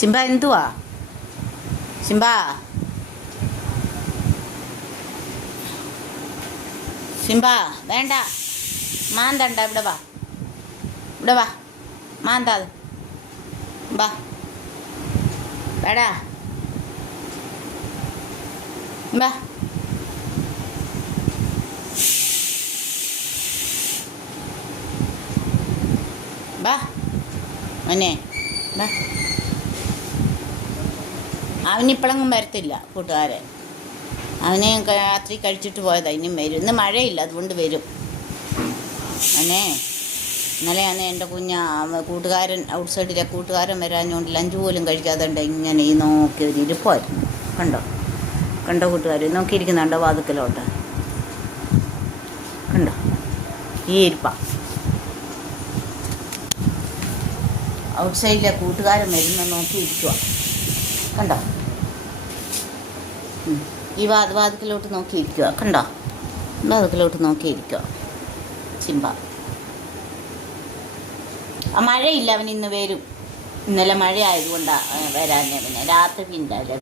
ചിമ്പ എന്തുവാ? ചിമ്പ ചിമ്പ വേണ്ട, മാന്തണ്ട. ഇവിടെ വാ, ഇവിടെ വാ, മാന്താ വാ, വേടാ വാ. വാ മോനെ വാ. അവനിപ്പോഴെങ്ങും വരത്തില്ല കൂട്ടുകാരൻ. അവനെ രാത്രി കഴിച്ചിട്ട് പോയതാ. ഇനിയും വരും. ഇന്ന് മഴയില്ല, അതുകൊണ്ട് വരും. അവനെ ഇന്നലെയാണ് എൻ്റെ കൂട്ടുകാരൻ ഔട്ട് സൈഡിലെ കൂട്ടുകാരൻ വരാഞ്ഞുകൊണ്ട് ലഞ്ച് പോലും കഴിക്കാതെ ഇങ്ങനെ ഈ നോക്കി ഒരു ഇരിപ്പായിരുന്നു. കണ്ടോ കണ്ടോ കൂട്ടുകാർ നോക്കിയിരിക്കുന്നുണ്ടോ വാതുക്കലോട്ട്? കണ്ടോ ഈ ഇരിപ്പാ. ഔട്ട് സൈഡിലെ കൂട്ടുകാരൻ വരുന്ന നോക്കിയിരിക്കുക. കണ്ടോ ഈ വാതുക്കലോട്ട് നോക്കിയിരിക്കുക. കണ്ടോ വാതുക്കലോട്ട് നോക്കിയിരിക്കുക ചിമ്പ. മഴയില്ല, അവൻ ഇന്ന് വരും. ഇന്നലെ മഴ ആയതുകൊണ്ടാണ് വരാഞ്ഞ. പിന്നെ രാത്രി പിന്നല്ലേ